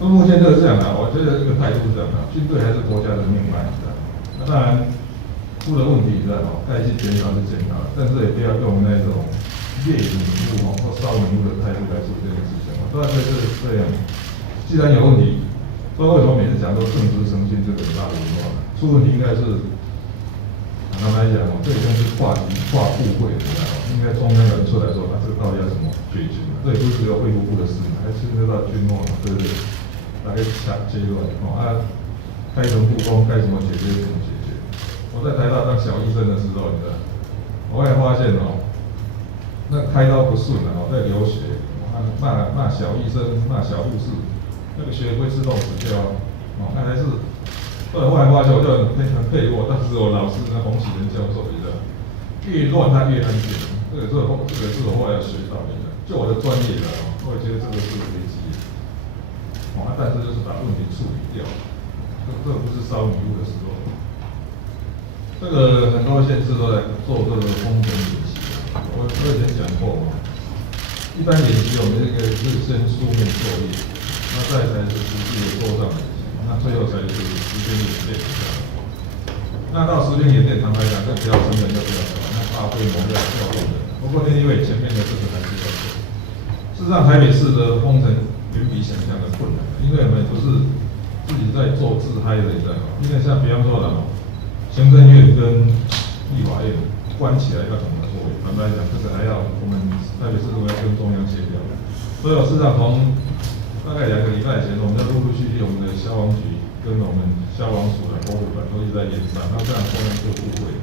那目前就是这样的，我觉得这个态度是这样的，军队还是国家的命脉，那当然出了问题，该去检讨是检讨，但是也不要用那种猎女巫或烧女巫的态度来处理这个事情。当然就是这样，既然有问题，所以为什么每次讲都正直诚信这个大文化，出问题应该是。坦白讲，这已经是跨部会的，应该中央人出来说，这个到底要怎么解决？这也不是只有卫福部的事，还牵涉到军贸，对不对？大概下阶段，开诚布公，该怎么解决怎么解决。我在台大当小医生的时候，你知道，我也发现那开刀不顺在流血，骂小医生，骂小护士，那个血会自动死掉，那还是。后来发现，我就很佩服当时我老师那洪启仁教授，你知道，越乱他越安静。这个是我后来要学到的。就我的专业我也觉得这个是危机。但是就是把问题处理掉，这不是烧女巫的时候。这个很多县市都在做这个风险演习。我以前讲过一般演习我们这个是先书面作业，那再才是实际的作战。那最后才是实践演练。那到实践演练，坦白讲，更不要成本就不要高，那大规模要效果的。不过因为前面的这个还是要做。事实上，台北市的工程远比想象的困难，因为我们不是自己在做自嗨的，你知道吗？因为像比方说行政院跟立法院关起来要怎么做？坦白讲，就是还要我们台北市如果要跟中央协调。所以事实上从大概2个礼拜前，我们在陆陆续续我们的消防局跟我们消防署的博物馆都一直在演上，那这样中央就不会。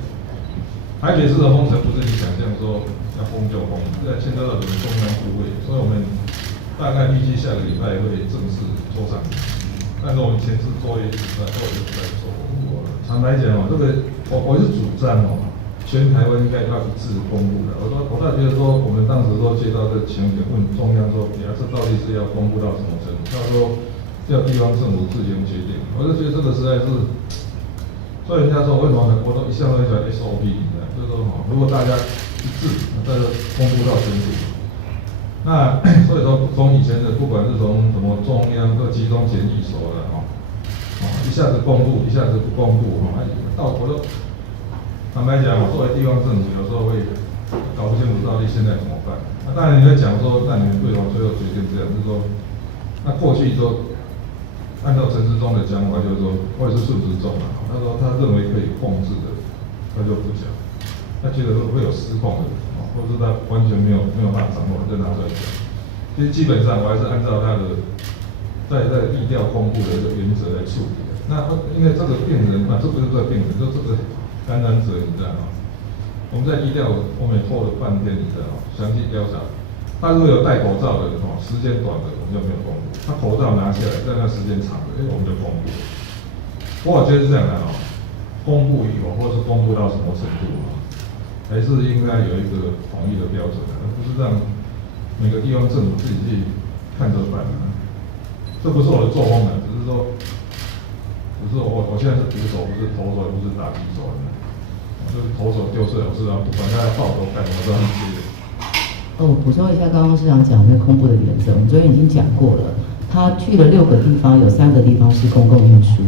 台北市的封城不是你想象说要封就封，这牵涉到我们中央部位，所以我们大概预计下个礼拜会正式做上。但是我们前置作业一直在做，一直在做。坦白讲这个我是主张全台湾应该要一致公布的。我倒觉得说，我们当时都接到这情形，问中央说，这到底是要公布到什么程度？他说叫地方政府自行决定。我就觉得这个实在是，所以人家说为什么我都一向都讲 SOP， 就是说如果大家一致，大家公布到程度。那所以说从以前的不管是从什么中央各集中检疫所的一下子公布，一下子不公布到我都。坦白讲，我作为地方政府，有时候会搞不清楚到底现在怎么办。当然你会讲说，那你们为什么最后决定这样？就是说，那过去说，按照陈时中的讲法，就是说，或者是顺时钟他说他认为可以控制的，他就不讲。他觉得会有失控的，或者是他完全没有办法掌握，就拿出来讲。其实基本上我还是按照他的在疫调公布的一个原则来处理的。那因为这个病人这不是这个病人，就这个。感染者，你知道吗？我们在医疗我们也拖了半天，你知道吗？详细调查，他如果有戴口罩的时间短的，我们就没有公布；他口罩拿下来，在那时间长的，我们就公布。不过我觉得是这样的公布以后，或是公布到什么程度还是应该有一个统一的标准而不是让每个地方政府自己去看着办这不是我的作风只是说。不是我现在是捕手，不是投手，也不是打击手，就是投手丢出来，我是不管他抱头干什么都要接的。我补充一下，刚刚市长讲那公布的原则，我们昨天已经讲过了。他去了6个地方，有3个地方是公共运输。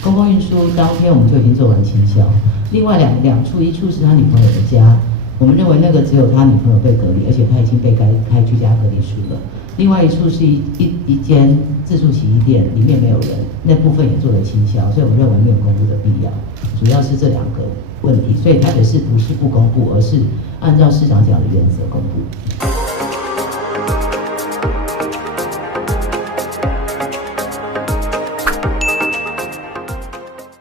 公共运输当天我们就已经做完清消，另外两处，一处是他女朋友的家，我们认为那个只有他女朋友被隔离，而且他已经被开居家隔离书了。另外一处是一间自助洗衣店，里面没有人，那部分也做了清消，所以我们认为没有公布的必要。主要是这2个问题，所以台北市不是不公布，而是按照市长讲的原则公布。